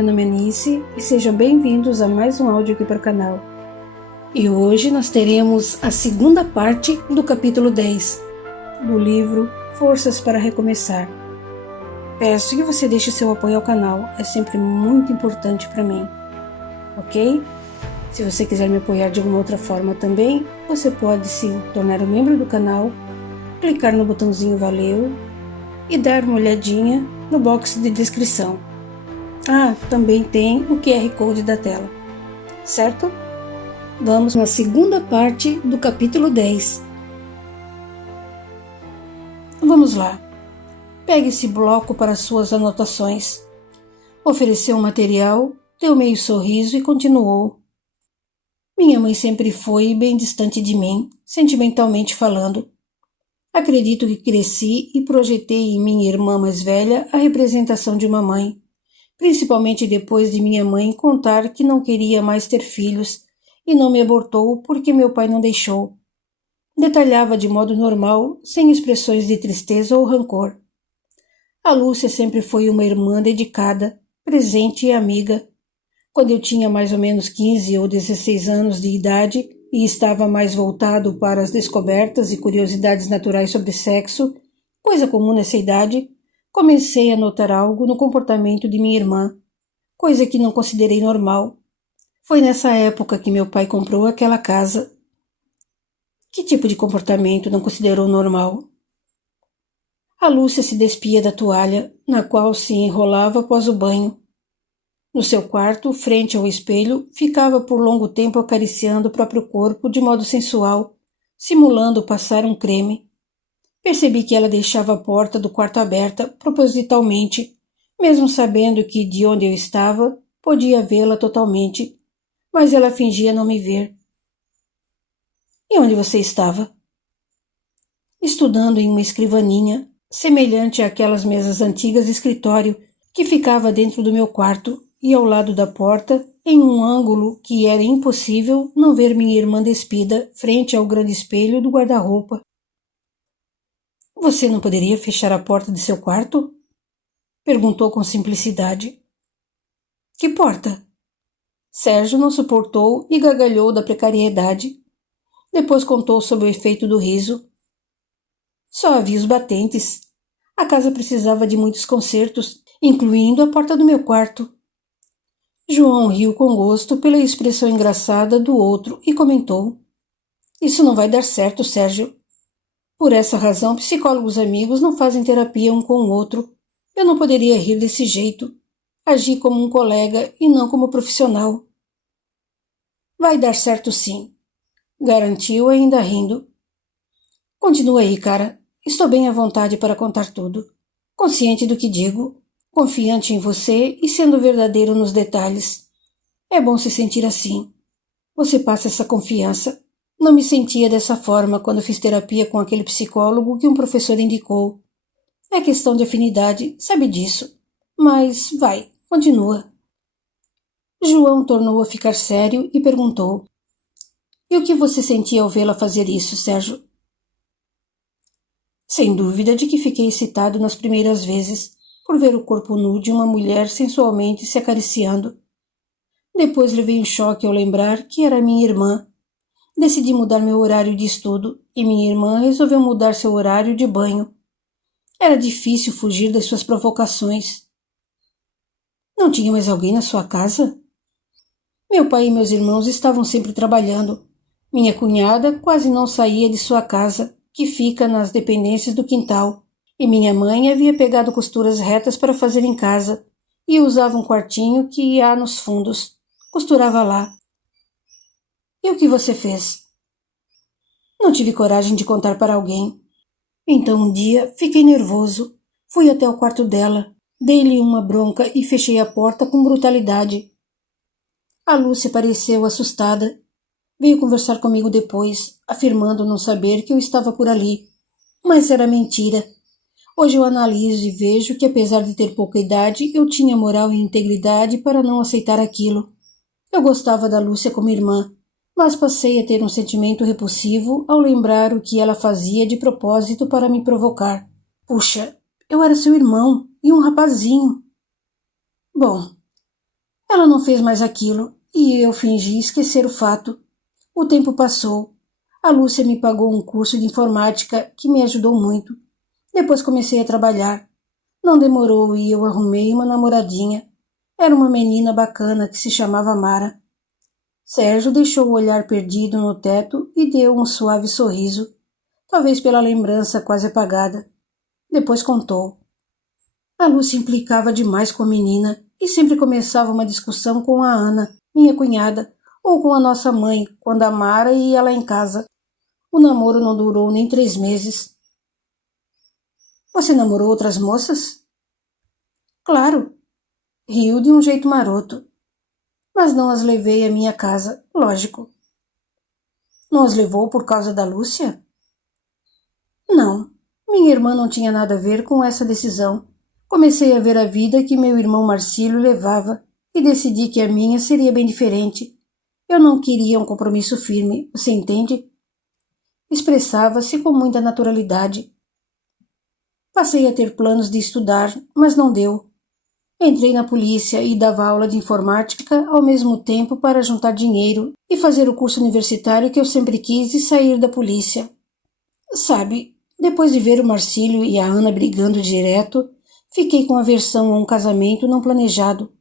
meu nome é Nice e sejam bem-vindos a mais um áudio aqui para o canal. E hoje nós teremos a segunda parte do capítulo 10 do livro Forças para Recomeçar. Peço que você deixe seu apoio ao canal, é sempre muito importante para mim, ok? Se você quiser me apoiar de alguma outra forma também, você pode se tornar um membro do canal, clicar no botãozinho Valeu e dar uma olhadinha no box de descrição. Também tem o QR Code da tela, certo? Vamos na segunda parte do capítulo 10. Vamos lá. Pegue esse bloco para suas anotações. Ofereceu o material, deu meio sorriso e continuou. Minha mãe sempre foi bem distante de mim, sentimentalmente falando. Acredito que cresci e projetei em minha irmã mais velha a representação de uma mãe, principalmente depois de minha mãe contar que não queria mais ter filhos e não me abortou porque meu pai não deixou. Detalhava de modo normal, sem expressões de tristeza ou rancor. A Lúcia sempre foi uma irmã dedicada, presente e amiga. Quando eu tinha mais ou menos 15 ou 16 anos de idade e estava mais voltado para as descobertas e curiosidades naturais sobre sexo, coisa comum nessa idade, comecei a notar algo no comportamento de minha irmã, coisa que não considerei normal. Foi nessa época que meu pai comprou aquela casa. Que tipo de comportamento não considerou normal? A Lúcia se despia da toalha, na qual se enrolava após o banho. No seu quarto, frente ao espelho, ficava por longo tempo acariciando o próprio corpo de modo sensual, simulando passar um creme. Percebi que ela deixava a porta do quarto aberta, propositalmente, mesmo sabendo que, de onde eu estava, podia vê-la totalmente, mas ela fingia não me ver. E onde você estava? Estudando em uma escrivaninha, semelhante àquelas mesas antigas de escritório que ficava dentro do meu quarto e ao lado da porta, em um ângulo que era impossível não ver minha irmã despida frente ao grande espelho do guarda-roupa. Você não poderia fechar a porta de seu quarto? Perguntou com simplicidade. Que porta? Sérgio não suportou e gargalhou da precariedade. Depois contou sobre o efeito do riso. Só havia os batentes. A casa precisava de muitos consertos, incluindo a porta do meu quarto. João riu com gosto pela expressão engraçada do outro e comentou. Isso não vai dar certo, Sérgio. Por essa razão, psicólogos amigos não fazem terapia um com o outro. Eu não poderia rir desse jeito. Agi como um colega e não como profissional. Vai dar certo sim, garantiu ainda rindo. Continua aí, cara. Estou bem à vontade para contar tudo. Consciente do que digo, confiante em você e sendo verdadeiro nos detalhes. É bom se sentir assim. Você passa essa confiança. Não me sentia dessa forma quando fiz terapia com aquele psicólogo que um professor indicou. É questão de afinidade, sabe disso. Mas, vai, continua. João tornou a ficar sério e perguntou. E o que você sentia ao vê-la fazer isso, Sérgio? Sem dúvida de que fiquei excitado nas primeiras vezes, por ver o corpo nu de uma mulher sensualmente se acariciando. Depois levei um choque ao lembrar que era minha irmã. Decidi mudar meu horário de estudo e minha irmã resolveu mudar seu horário de banho. Era difícil fugir das suas provocações. Não tinha mais alguém na sua casa? Meu pai e meus irmãos estavam sempre trabalhando. Minha cunhada quase não saía de sua casa, que fica nas dependências do quintal, e minha mãe havia pegado costuras retas para fazer em casa e usava um quartinho que há nos fundos. Costurava lá. E o que você fez? Não tive coragem de contar para alguém. Então um dia fiquei nervoso. Fui até o quarto dela, dei-lhe uma bronca e fechei a porta com brutalidade. A Lúcia pareceu assustada. Veio conversar comigo depois, afirmando não saber que eu estava por ali. Mas era mentira. Hoje eu analiso e vejo que, apesar de ter pouca idade, eu tinha moral e integridade para não aceitar aquilo. Eu gostava da Lúcia como irmã, mas passei a ter um sentimento repulsivo ao lembrar o que ela fazia de propósito para me provocar. Puxa, eu era seu irmão e um rapazinho. Bom, Ela não fez mais aquilo e eu fingi esquecer o fato. O tempo passou. A Lúcia me pagou um curso de informática que me ajudou muito. Depois comecei a trabalhar. Não demorou e eu arrumei uma namoradinha. Era uma menina bacana que se chamava Mara. Sérgio deixou o olhar perdido no teto e deu um suave sorriso, talvez pela lembrança quase apagada. Depois contou. A Lúcia implicava demais com a menina e sempre começava uma discussão com a Ana, minha cunhada, ou com a nossa mãe, quando a Mara ia lá em casa. O namoro não durou nem 3 meses. Você namorou outras moças? Claro. Riu de um jeito maroto. Mas não as levei à minha casa, lógico. Não as levou por causa da Lúcia? Não. Minha irmã não tinha nada a ver com essa decisão. Comecei a ver a vida que meu irmão Marcílio levava e decidi que a minha seria bem diferente. Eu não queria um compromisso firme, você entende? Expressava-se com muita naturalidade. Passei a ter planos de estudar, mas não deu. Entrei na polícia e dava aula de informática ao mesmo tempo para juntar dinheiro e fazer o curso universitário que eu sempre quis e sair da polícia. Sabe, depois de ver o Marcílio e a Ana brigando direto, fiquei com aversão a um casamento não planejado.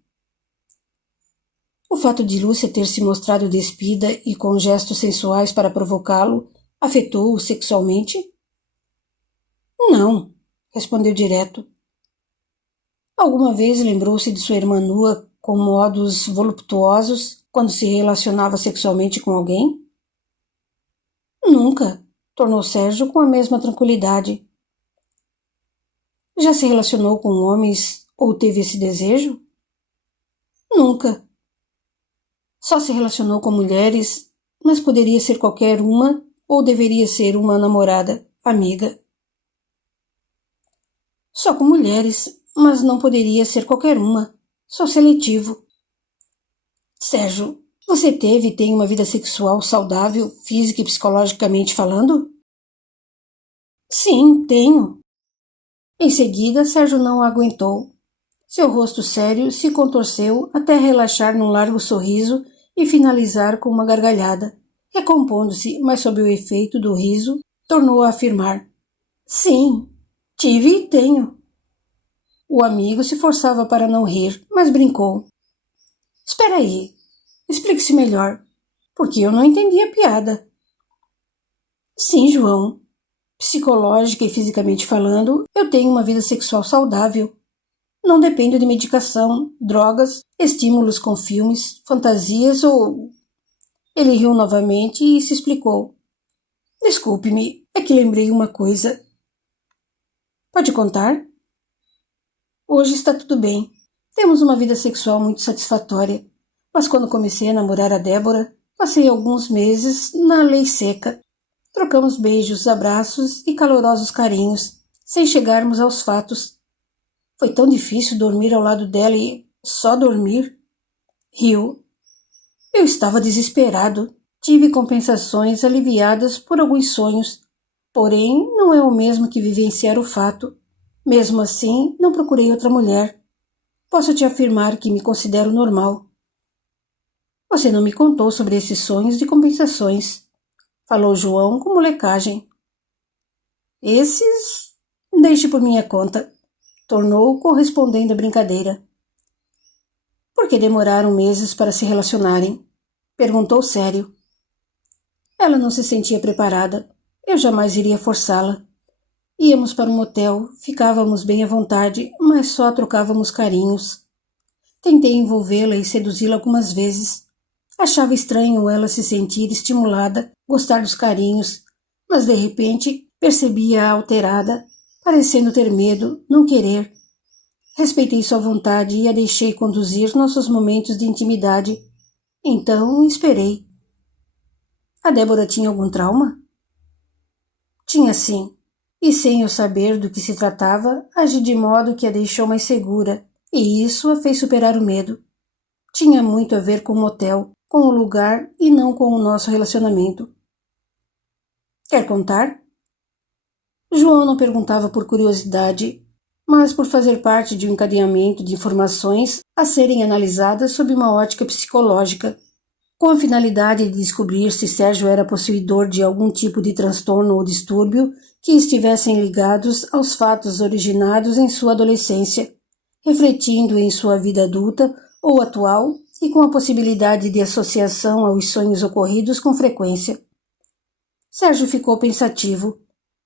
O fato de Lúcia ter se mostrado despida e com gestos sensuais para provocá-lo afetou-o sexualmente? Não, respondeu direto. Alguma vez lembrou-se de sua irmã nua com modos voluptuosos quando se relacionava sexualmente com alguém? Nunca, tornou Sérgio com a mesma tranquilidade. Já se relacionou com homens ou teve esse desejo? Nunca. Só se relacionou com mulheres, mas poderia ser qualquer uma ou deveria ser uma namorada, amiga. Só com mulheres, mas não poderia ser qualquer uma. Sou seletivo. Sérgio, você teve e tem uma vida sexual saudável, física e psicologicamente falando? Sim, tenho. Em seguida, Sérgio não aguentou. Seu rosto sério se contorceu até relaxar num largo sorriso e finalizar com uma gargalhada. Recompondo-se, mas sob o efeito do riso, tornou a afirmar. Sim, tive e tenho. O amigo se forçava para não rir, mas brincou. Espera aí, explique-se melhor, porque eu não entendi a piada. Sim, João. Psicológica e fisicamente falando, eu tenho uma vida sexual saudável. Não dependo de medicação, drogas, estímulos com filmes, fantasias ou... Ele riu novamente e se explicou. Desculpe-me, é que lembrei uma coisa. Pode contar? Hoje está tudo bem. Temos uma vida sexual muito satisfatória. Mas quando comecei a namorar a Débora, passei alguns meses na lei seca. Trocamos beijos, abraços e calorosos carinhos, sem chegarmos aos fatos. Foi tão difícil dormir ao lado dela e só dormir. Riu. Eu estava desesperado. Tive compensações aliviadas por alguns sonhos. Porém, não é o mesmo que vivenciar o fato. Mesmo assim, não procurei outra mulher. Posso te afirmar que me considero normal. Você não me contou sobre esses sonhos de compensações, falou João com molecagem. Esses... deixe por minha conta, tornou correspondendo à brincadeira. Por que demoraram meses para se relacionarem? Perguntou sério. Ela não se sentia preparada. Eu jamais iria forçá-la. Íamos para um motel, ficávamos bem à vontade, mas só trocávamos carinhos. Tentei envolvê-la e seduzi-la algumas vezes. Achava estranho ela se sentir estimulada, gostar dos carinhos, mas de repente percebia-a alterada, parecendo ter medo, não querer. Respeitei sua vontade e a deixei conduzir nossos momentos de intimidade. Então esperei. A Débora tinha algum trauma? Tinha sim. E sem eu saber do que se tratava, agi de modo que a deixou mais segura, e isso a fez superar o medo. Tinha muito a ver com o motel, com o lugar e não com o nosso relacionamento. Quer contar? João não perguntava por curiosidade, mas por fazer parte de um encadeamento de informações a serem analisadas sob uma ótica psicológica, com a finalidade de descobrir se Sérgio era possuidor de algum tipo de transtorno ou distúrbio que estivessem ligados aos fatos originados em sua adolescência, refletindo em sua vida adulta ou atual e com a possibilidade de associação aos sonhos ocorridos com frequência. Sérgio ficou pensativo.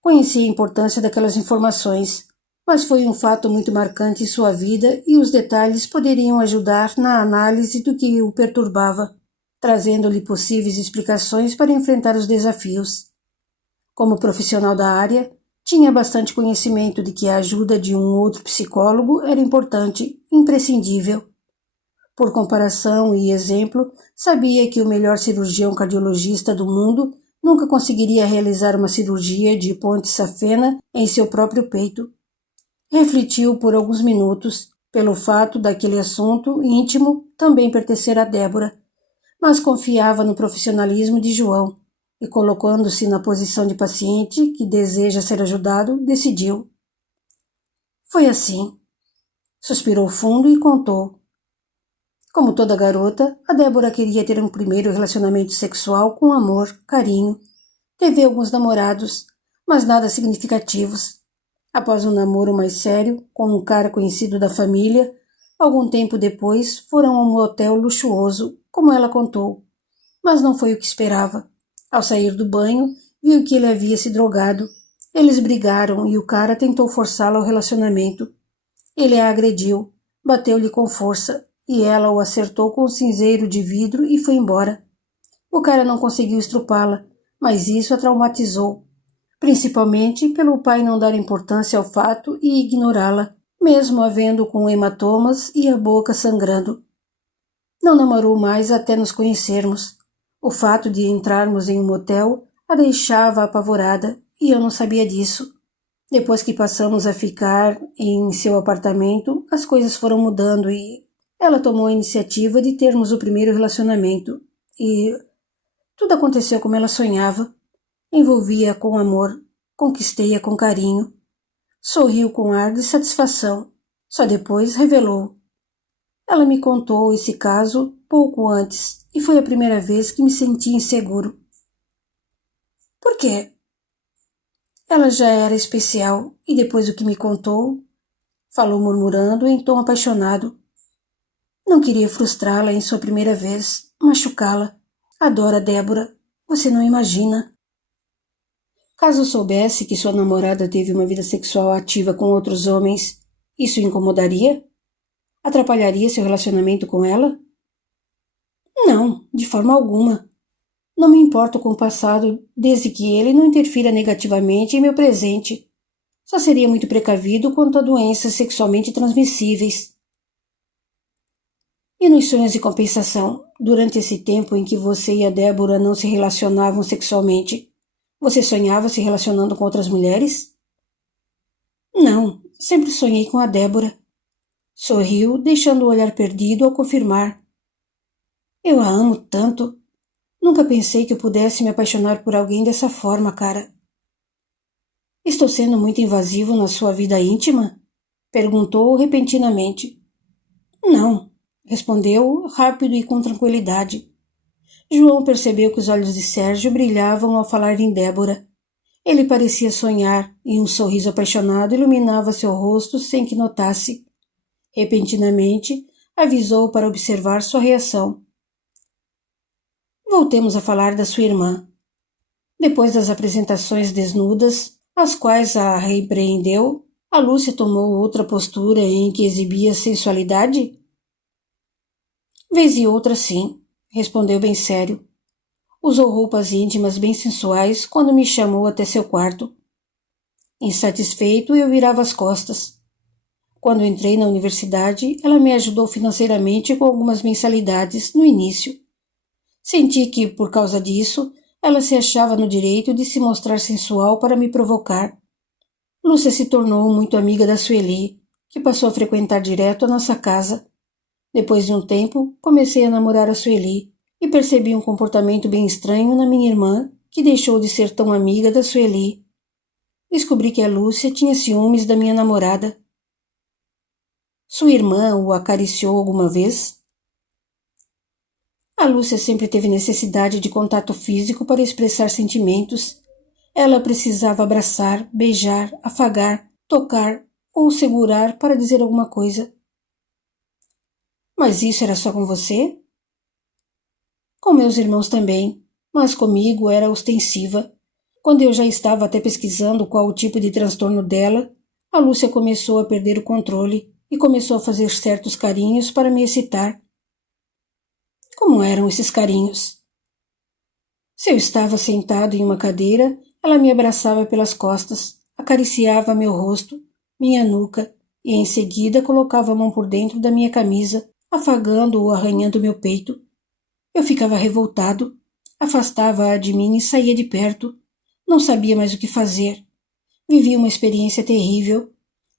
Conhecia a importância daquelas informações, mas foi um fato muito marcante em sua vida e os detalhes poderiam ajudar na análise do que o perturbava, trazendo-lhe possíveis explicações para enfrentar os desafios. Como profissional da área, tinha bastante conhecimento de que a ajuda de um outro psicólogo era importante, imprescindível. Por comparação e exemplo, sabia que o melhor cirurgião cardiologista do mundo nunca conseguiria realizar uma cirurgia de ponte safena em seu próprio peito. Refletiu por alguns minutos, pelo fato daquele assunto íntimo também pertencer a Débora, mas confiava no profissionalismo de João e, colocando-se na posição de paciente que deseja ser ajudado, decidiu. Foi assim. Suspirou fundo e contou. Como toda garota, a Débora queria ter um primeiro relacionamento sexual com amor, carinho. Teve alguns namorados, mas nada significativos. Após um namoro mais sério, com um cara conhecido da família, algum tempo depois foram a um motel luxuoso, como ela contou. Mas não foi o que esperava. Ao sair do banho, viu que ele havia se drogado. Eles brigaram e o cara tentou forçá-la ao relacionamento. Ele a agrediu, bateu-lhe com força, e ela o acertou com um cinzeiro de vidro e foi embora. O cara não conseguiu estrupá-la, mas isso a traumatizou, principalmente pelo pai não dar importância ao fato e ignorá-la, mesmo havendo com hematomas e a boca sangrando. Não namorou mais até nos conhecermos. O fato de entrarmos em um motel a deixava apavorada e eu não sabia disso. Depois que passamos a ficar em seu apartamento, as coisas foram mudando e ela tomou a iniciativa de termos o primeiro relacionamento e tudo aconteceu como ela sonhava. Envolvi-a com amor, conquistei-a com carinho. Sorriu com ar de satisfação. Só depois revelou. Ela me contou esse caso pouco antes e foi a primeira vez que me senti inseguro. Por quê? Ela já era especial e depois do que me contou, falou murmurando em tom apaixonado. Não queria frustrá-la em sua primeira vez, machucá-la. Adoro a Débora. Você não imagina. Caso soubesse que sua namorada teve uma vida sexual ativa com outros homens, isso o incomodaria? Atrapalharia seu relacionamento com ela? Não, de forma alguma. Não me importo com o passado, desde que ele não interfira negativamente em meu presente. Só seria muito precavido quanto a doenças sexualmente transmissíveis. E nos sonhos de compensação, durante esse tempo em que você e a Débora não se relacionavam sexualmente, você sonhava se relacionando com outras mulheres? Não, sempre sonhei com a Débora. Sorriu, deixando o olhar perdido ao confirmar. Eu a amo tanto. Nunca pensei que eu pudesse me apaixonar por alguém dessa forma, cara. Estou sendo muito invasivo na sua vida íntima? Perguntou repentinamente. Não, respondeu rápido e com tranquilidade. João percebeu que os olhos de Sérgio brilhavam ao falar em Débora. Ele parecia sonhar e um sorriso apaixonado iluminava seu rosto sem que notasse. Repentinamente, avisou para observar sua reação. Voltemos a falar da sua irmã. Depois das apresentações desnudas, as quais a repreendeu, a Lúcia tomou outra postura em que exibia sensualidade? Vez e outra sim, respondeu bem sério. Usou roupas íntimas bem sensuais quando me chamou até seu quarto. Insatisfeito, eu virava as costas. Quando entrei na universidade, ela me ajudou financeiramente com algumas mensalidades no início. Senti que, por causa disso, ela se achava no direito de se mostrar sensual para me provocar. Lúcia se tornou muito amiga da Sueli, que passou a frequentar direto a nossa casa. Depois de um tempo, comecei a namorar a Sueli e percebi um comportamento bem estranho na minha irmã, que deixou de ser tão amiga da Sueli. Descobri que a Lúcia tinha ciúmes da minha namorada. Sua irmã o acariciou alguma vez? A Lúcia sempre teve necessidade de contato físico para expressar sentimentos. Ela precisava abraçar, beijar, afagar, tocar ou segurar para dizer alguma coisa. Mas isso era só com você? Com meus irmãos também, mas comigo era ostensiva. Quando eu já estava até pesquisando qual o tipo de transtorno dela, a Lúcia começou a perder o controle e começou a fazer certos carinhos para me excitar. Como eram esses carinhos? Se eu estava sentado em uma cadeira, ela me abraçava pelas costas, acariciava meu rosto, minha nuca, e em seguida colocava a mão por dentro da minha camisa, afagando ou arranhando meu peito. Eu ficava revoltado, afastava-a de mim e saía de perto. Não sabia mais o que fazer. Vivi uma experiência terrível.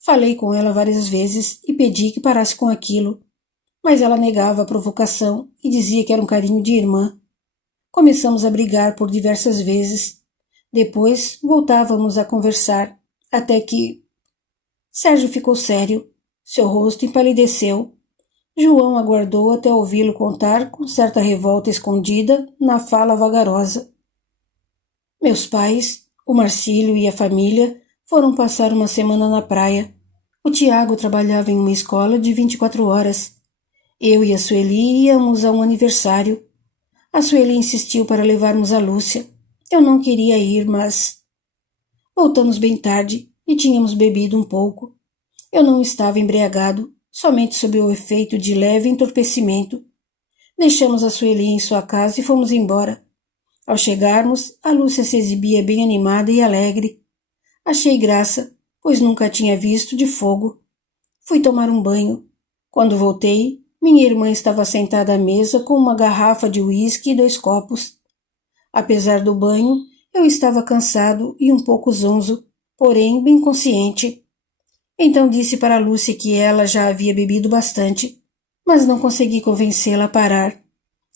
Falei com ela várias vezes e pedi que parasse com aquilo, mas ela negava a provocação e dizia que era um carinho de irmã. Começamos a brigar por diversas vezes. Depois voltávamos a conversar, até que... Sérgio ficou sério. Seu rosto empalideceu. João aguardou até ouvi-lo contar com certa revolta escondida na fala vagarosa. Meus pais, o Marcílio e a família foram passar uma semana na praia. O Tiago trabalhava em uma escola de 24 horas. Eu e a Sueli íamos a um aniversário. A Sueli insistiu para levarmos a Lúcia. Eu não queria ir, mas... Voltamos bem tarde e tínhamos bebido um pouco. Eu não estava embriagado, somente sob o efeito de leve entorpecimento. Deixamos a Sueli em sua casa e fomos embora. Ao chegarmos, a Lúcia se exibia bem animada e alegre. Achei graça, pois nunca a tinha visto de fogo. Fui tomar um banho. Quando voltei, minha irmã estava sentada à mesa com uma garrafa de uísque e 2 copos. Apesar do banho, eu estava cansado e um pouco zonzo, porém bem consciente. Então disse para a Lúcia que ela já havia bebido bastante, mas não consegui convencê-la a parar.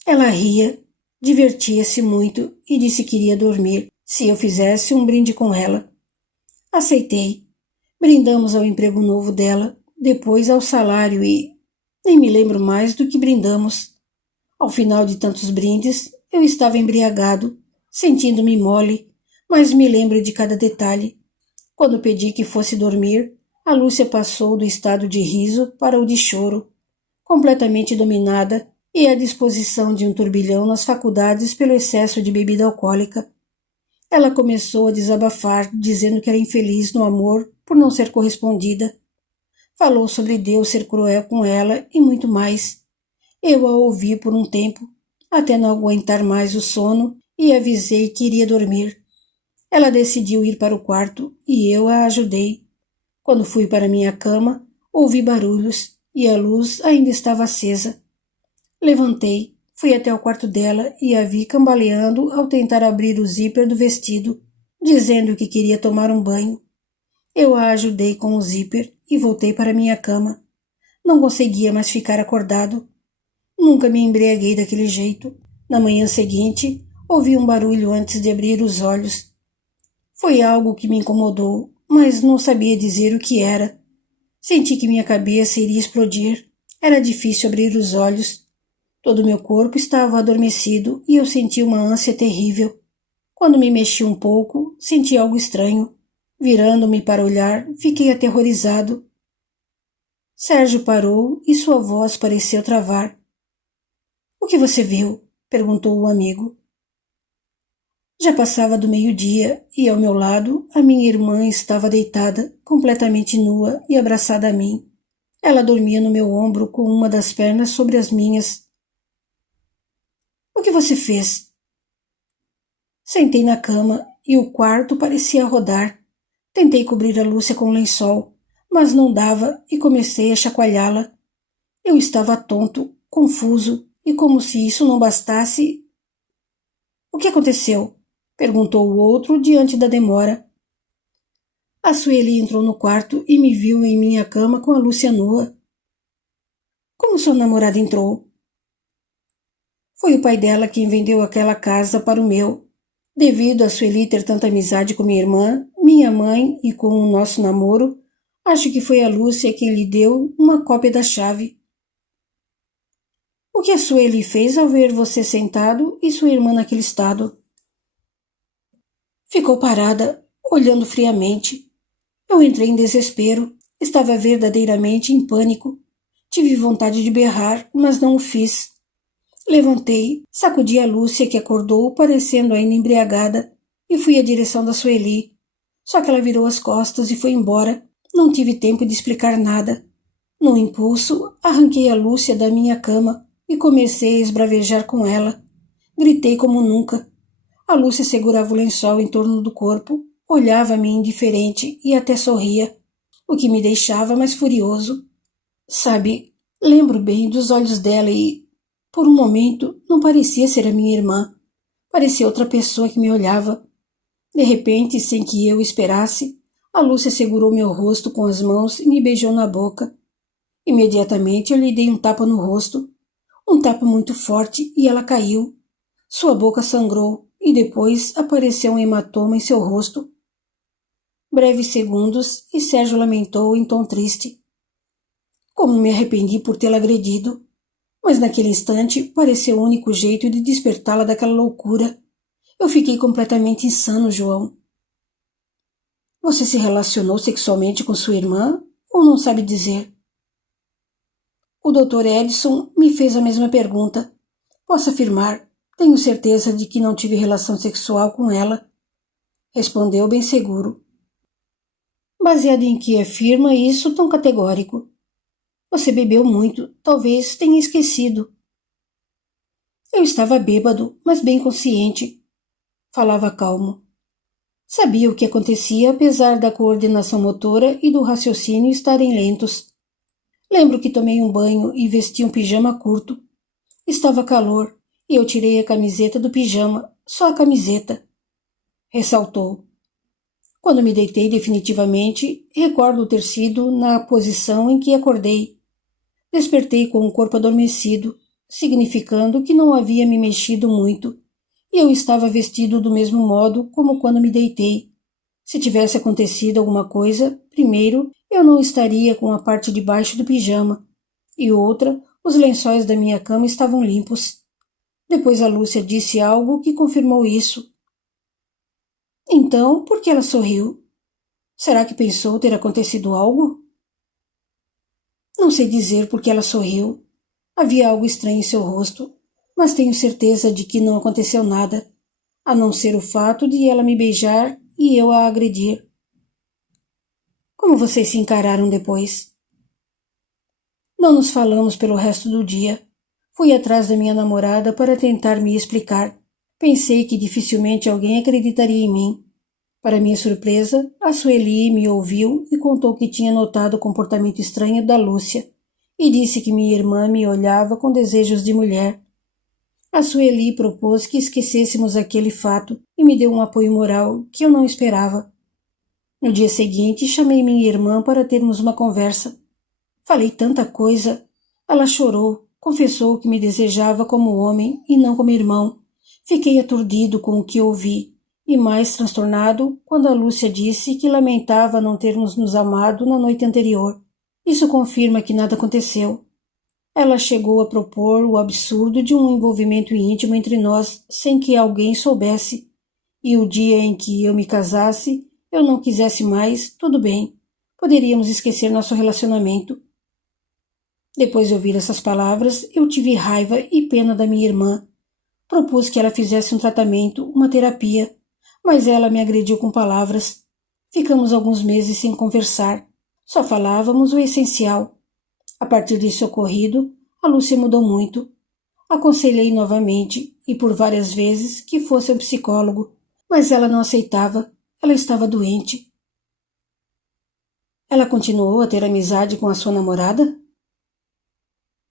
Ela ria, divertia-se muito e disse que iria dormir se eu fizesse um brinde com ela. Aceitei. Brindamos ao emprego novo dela, depois ao salário e... nem me lembro mais do que brindamos. Ao final de tantos brindes, eu estava embriagado, sentindo-me mole, mas me lembro de cada detalhe. Quando pedi que fosse dormir, a Lúcia passou do estado de riso para o de choro, completamente dominada e à disposição de um turbilhão nas faculdades pelo excesso de bebida alcoólica. Ela começou a desabafar, dizendo que era infeliz no amor por não ser correspondida. Falou sobre Deus ser cruel com ela e muito mais. Eu a ouvi por um tempo, até não aguentar mais o sono, e avisei que iria dormir. Ela decidiu ir para o quarto e eu a ajudei. Quando fui para minha cama, ouvi barulhos e a luz ainda estava acesa. Levantei, fui até o quarto dela e a vi cambaleando ao tentar abrir o zíper do vestido, dizendo que queria tomar um banho. Eu a ajudei com o zíper e voltei para minha cama. Não conseguia mais ficar acordado. Nunca me embriaguei daquele jeito. Na manhã seguinte, ouvi um barulho antes de abrir os olhos. Foi algo que me incomodou, mas não sabia dizer o que era. Senti que minha cabeça iria explodir. Era difícil abrir os olhos. Todo meu corpo estava adormecido e eu senti uma ânsia terrível. Quando me mexi um pouco, senti algo estranho. Virando-me para olhar, fiquei aterrorizado. Sérgio parou e sua voz pareceu travar. — O que você viu? Perguntou o amigo. Já passava do meio-dia e, ao meu lado, a minha irmã estava deitada, completamente nua e abraçada a mim. Ela dormia no meu ombro com uma das pernas sobre as minhas. — O que você fez? Sentei na cama e o quarto parecia rodar. Tentei cobrir a Lúcia com um lençol, mas não dava e comecei a chacoalhá-la. Eu estava tonto, confuso, e como se isso não bastasse... — O que aconteceu? Perguntou o outro diante da demora. A Sueli entrou no quarto e me viu em minha cama com a Lúcia nua. — Como sua namorada entrou? Foi o pai dela quem vendeu aquela casa para o meu. Devido a Sueli ter tanta amizade com minha irmã, minha mãe e com o nosso namoro, Acho que foi a Lúcia quem lhe deu uma cópia da chave. O que a Sueli fez ao ver você sentado e sua irmã naquele estado? Ficou parada, olhando friamente. Eu entrei em desespero. Estava verdadeiramente em pânico. Tive vontade de berrar, mas não o fiz. Levantei, sacudi a Lúcia, que acordou, parecendo ainda embriagada, e fui à direção da Sueli. Só que ela virou as costas e foi embora. Não tive tempo de explicar nada. No impulso, arranquei a Lúcia da minha cama e comecei a esbravejar com ela. Gritei como nunca. A Lúcia segurava o lençol em torno do corpo, olhava-me indiferente e até sorria, o que me deixava mais furioso. Sabe, lembro bem dos olhos dela e, por um momento, não parecia ser a minha irmã. Parecia outra pessoa que me olhava. De repente, sem que eu esperasse, a Lúcia segurou meu rosto com as mãos e me beijou na boca. Imediatamente eu lhe dei um tapa no rosto, um tapa muito forte, e ela caiu. Sua boca sangrou e depois apareceu um hematoma em seu rosto. Breves segundos e Sérgio lamentou em tom triste. Como me arrependi por tê-la agredido. Mas naquele instante pareceu o único jeito de despertá-la daquela loucura. Eu fiquei completamente insano, João. Você se relacionou sexualmente com sua irmã ou não sabe dizer? O Dr. Edson me fez a mesma pergunta. Posso afirmar, tenho certeza de que não tive relação sexual com ela. Respondeu bem seguro. Baseado em que afirma isso tão categórico? Você bebeu muito, talvez tenha esquecido. Eu estava bêbado, mas bem consciente. Falava calmo. Sabia o que acontecia apesar da coordenação motora e do raciocínio estarem lentos. Lembro que tomei um banho e vesti um pijama curto. Estava calor e eu tirei a camiseta do pijama, só a camiseta. Ressaltou. Quando me deitei definitivamente, recordo ter sido na posição em que acordei. Despertei com o corpo adormecido, significando que não havia me mexido muito, e eu estava vestido do mesmo modo como quando me deitei. Se tivesse acontecido alguma coisa, primeiro, eu não estaria com a parte de baixo do pijama, e outra, os lençóis da minha cama estavam limpos. Depois a Lúcia disse algo que confirmou isso. Então, por que ela sorriu? Será que pensou ter acontecido algo? Não sei dizer por que ela sorriu. Havia algo estranho em seu rosto, mas tenho certeza de que não aconteceu nada, a não ser o fato de ela me beijar e eu a agredir. Como vocês se encararam depois? Não nos falamos pelo resto do dia. Fui atrás da minha namorada para tentar me explicar. Pensei que dificilmente alguém acreditaria em mim. Para minha surpresa, a Sueli me ouviu e contou que tinha notado o comportamento estranho da Lúcia e disse que minha irmã me olhava com desejos de mulher. A Sueli propôs que esquecêssemos aquele fato e me deu um apoio moral que eu não esperava. No dia seguinte, chamei minha irmã para termos uma conversa. Falei tanta coisa. Ela chorou, confessou que me desejava como homem e não como irmão. Fiquei aturdido com o que ouvi e mais transtornado quando a Lúcia disse que lamentava não termos nos amado na noite anterior. Isso confirma que nada aconteceu. Ela chegou a propor o absurdo de um envolvimento íntimo entre nós sem que alguém soubesse. E o dia em que eu me casasse, eu não quisesse mais, tudo bem. Poderíamos esquecer nosso relacionamento. Depois de ouvir essas palavras, eu tive raiva e pena da minha irmã. Propus que ela fizesse um tratamento, uma terapia, mas ela me agrediu com palavras. Ficamos alguns meses sem conversar. Só falávamos o essencial. A partir disso ocorrido, a Lúcia mudou muito. Aconselhei novamente, e por várias vezes, que fosse um psicólogo, mas ela não aceitava. Ela estava doente. Ela continuou a ter amizade com a sua namorada?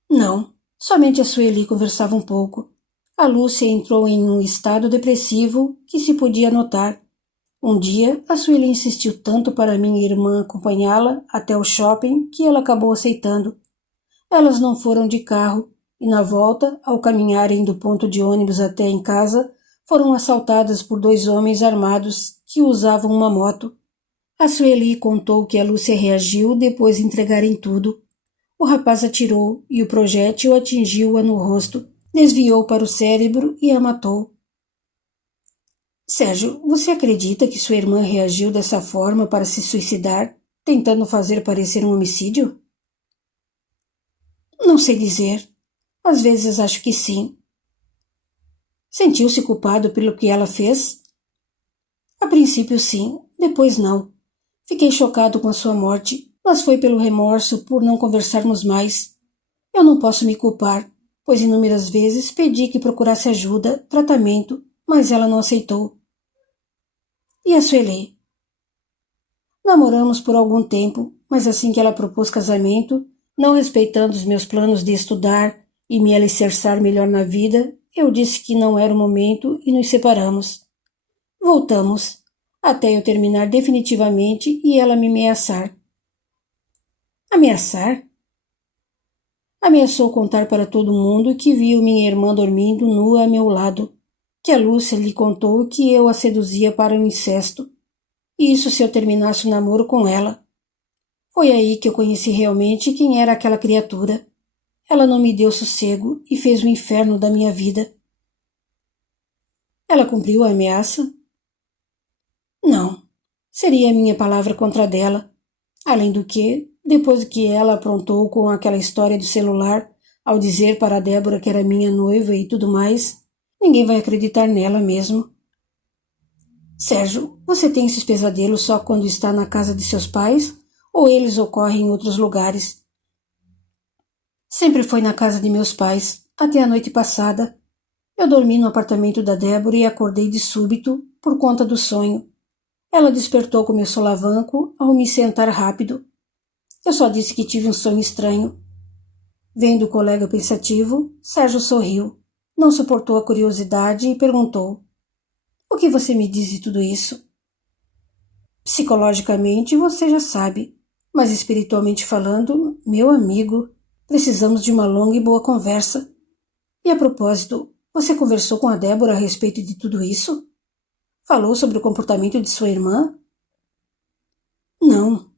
Não, somente a Sueli conversava um pouco. A Lúcia entrou em um estado depressivo que se podia notar. Um dia, a Sueli insistiu tanto para minha irmã acompanhá-la até o shopping que ela acabou aceitando. Elas não foram de carro e, na volta, ao caminharem do ponto de ônibus até em casa, foram assaltadas por dois homens armados que usavam uma moto. A Sueli contou que a Lúcia reagiu depois de entregarem tudo. O rapaz atirou e o projétil atingiu-a no rosto, desviou para o cérebro e a matou. Sérgio, você acredita que sua irmã reagiu dessa forma para se suicidar, tentando fazer parecer um homicídio? Não sei dizer. Às vezes acho que sim. Sentiu-se culpado pelo que ela fez? A princípio sim, depois não. Fiquei chocado com a sua morte, mas foi pelo remorso por não conversarmos mais. Eu não posso me culpar, pois inúmeras vezes pedi que procurasse ajuda, tratamento, mas ela não aceitou. E a Sueli? Namoramos por algum tempo, mas assim que ela propôs casamento, não respeitando os meus planos de estudar e me alicerçar melhor na vida, eu disse que não era o momento e nos separamos. Voltamos, até eu terminar definitivamente e ela me ameaçar. Ameaçar? Ameaçou contar para todo mundo que viu minha irmã dormindo nua a meu lado, que a Lúcia lhe contou que eu a seduzia para o incesto. Isso se eu terminasse o namoro com ela. Foi aí que eu conheci realmente quem era aquela criatura. Ela não me deu sossego e fez o inferno da minha vida. Ela cumpriu a ameaça? Não. Seria a minha palavra contra a dela. Além do que, depois que ela aprontou com aquela história do celular, ao dizer para a Débora que era minha noiva e tudo mais, ninguém vai acreditar nela mesmo. Sérgio, você tem esses pesadelos só quando está na casa de seus pais ou eles ocorrem em outros lugares? Sempre foi na casa de meus pais, até a noite passada. Eu dormi no apartamento da Débora e acordei de súbito por conta do sonho. Ela despertou com meu solavanco ao me sentar rápido. Eu só disse que tive um sonho estranho. Vendo o colega pensativo, Sérgio sorriu. Não suportou a curiosidade e perguntou: o que você me diz de tudo isso? Psicologicamente você já sabe, mas espiritualmente falando, meu amigo, precisamos de uma longa e boa conversa. E a propósito, você conversou com a Débora a respeito de tudo isso? Falou sobre o comportamento de sua irmã? Não.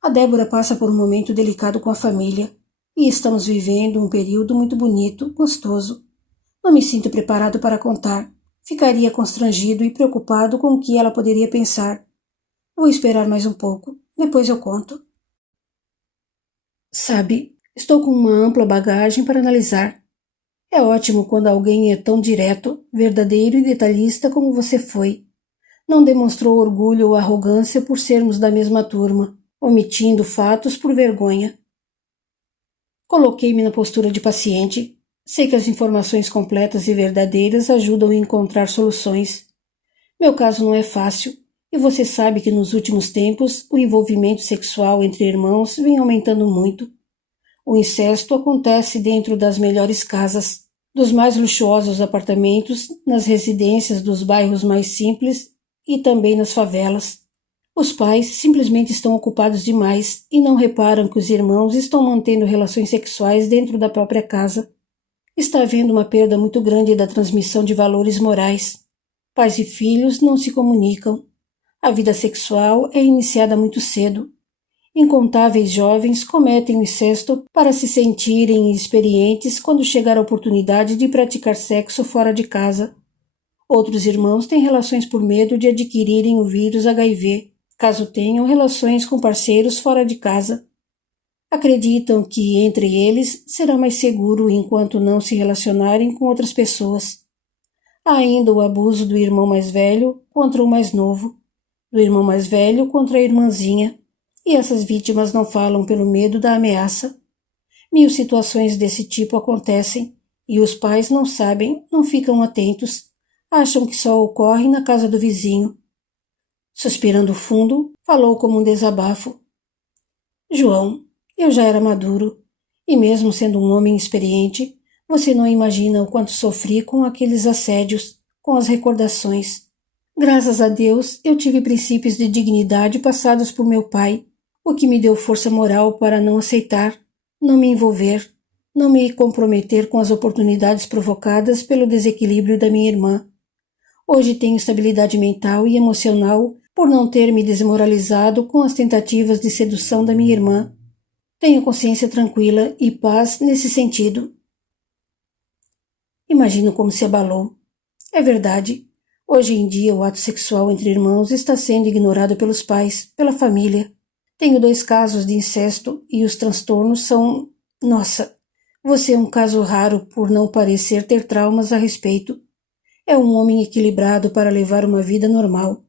A Débora passa por um momento delicado com a família e estamos vivendo um período muito bonito, gostoso. Não me sinto preparado para contar. Ficaria constrangido e preocupado com o que ela poderia pensar. Vou esperar mais um pouco. Depois eu conto. Sabe, estou com uma ampla bagagem para analisar. É ótimo quando alguém é tão direto, verdadeiro e detalhista como você foi. Não demonstrou orgulho ou arrogância por sermos da mesma turma, omitindo fatos por vergonha. Coloquei-me na postura de paciente. Sei que as informações completas e verdadeiras ajudam a encontrar soluções. Meu caso não é fácil, e você sabe que nos últimos tempos o envolvimento sexual entre irmãos vem aumentando muito. O incesto acontece dentro das melhores casas, dos mais luxuosos apartamentos, nas residências dos bairros mais simples e também nas favelas. Os pais simplesmente estão ocupados demais e não reparam que os irmãos estão mantendo relações sexuais dentro da própria casa. Está havendo uma perda muito grande da transmissão de valores morais. Pais e filhos não se comunicam. A vida sexual é iniciada muito cedo. Incontáveis jovens cometem o incesto para se sentirem experientes quando chegar a oportunidade de praticar sexo fora de casa. Outros irmãos têm relações por medo de adquirirem o vírus HIV, caso tenham relações com parceiros fora de casa. Acreditam que entre eles será mais seguro enquanto não se relacionarem com outras pessoas. Há ainda o abuso do irmão mais velho contra o mais novo, do irmão mais velho contra a irmãzinha, e essas vítimas não falam pelo medo da ameaça. 1000 situações desse tipo acontecem, e os pais não sabem, não ficam atentos, acham que só ocorrem na casa do vizinho. Suspirando fundo, falou como um desabafo. João, eu já era maduro, e mesmo sendo um homem experiente, você não imagina o quanto sofri com aqueles assédios, com as recordações. Graças a Deus, eu tive princípios de dignidade passados por meu pai, o que me deu força moral para não aceitar, não me envolver, não me comprometer com as oportunidades provocadas pelo desequilíbrio da minha irmã. Hoje tenho estabilidade mental e emocional por não ter me desmoralizado com as tentativas de sedução da minha irmã. Tenho consciência tranquila e paz nesse sentido. Imagino como se abalou. É verdade. Hoje em dia o ato sexual entre irmãos está sendo ignorado pelos pais, pela família. Tenho 2 casos de incesto e os transtornos são... Nossa, você é um caso raro por não parecer ter traumas a respeito. É um homem equilibrado para levar uma vida normal.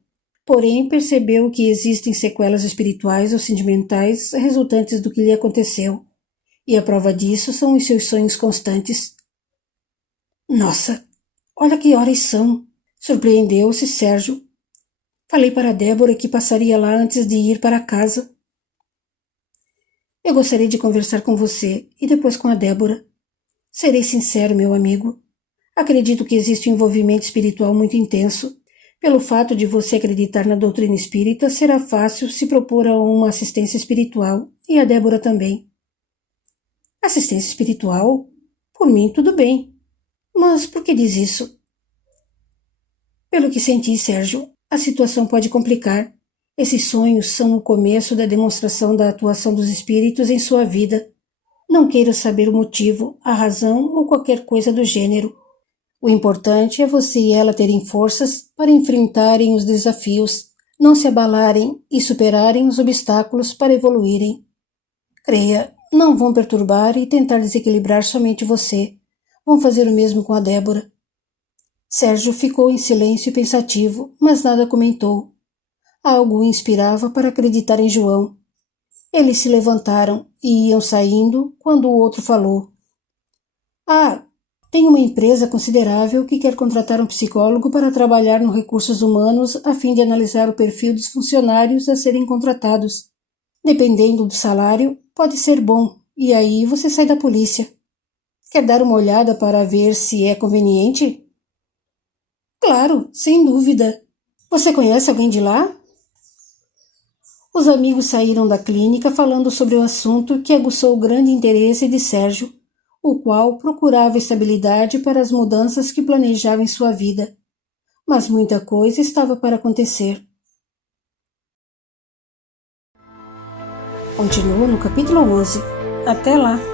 Porém, percebeu que existem sequelas espirituais ou sentimentais resultantes do que lhe aconteceu. E a prova disso são os seus sonhos constantes. Nossa, olha que horas são! Surpreendeu-se Sérgio. Falei para Débora que passaria lá antes de ir para casa. Eu gostaria de conversar com você e depois com a Débora. Serei sincero, meu amigo. Acredito que existe um envolvimento espiritual muito intenso. Pelo fato de você acreditar na doutrina espírita, será fácil se propor a uma assistência espiritual, e a Débora também. Assistência espiritual? Por mim, tudo bem. Mas por que diz isso? Pelo que senti, Sérgio, a situação pode complicar. Esses sonhos são o começo da demonstração da atuação dos espíritos em sua vida. Não queira saber o motivo, a razão ou qualquer coisa do gênero. O importante é você e ela terem forças para enfrentarem os desafios, não se abalarem e superarem os obstáculos para evoluírem. Creia, não vão perturbar e tentar desequilibrar somente você. Vão fazer o mesmo com a Débora. Sérgio ficou em silêncio pensativo, mas nada comentou. Algo o inspirava para acreditar em João. Eles se levantaram e iam saindo quando o outro falou. Tem uma empresa considerável que quer contratar um psicólogo para trabalhar nos recursos humanos a fim de analisar o perfil dos funcionários a serem contratados. Dependendo do salário, pode ser bom, e aí você sai da polícia. Quer dar uma olhada para ver se é conveniente? Claro, sem dúvida. Você conhece alguém de lá? Os amigos saíram da clínica falando sobre o assunto que aguçou o grande interesse de Sérgio, o qual procurava estabilidade para as mudanças que planejava em sua vida. Mas muita coisa estava para acontecer. Continua no capítulo 11. Até lá!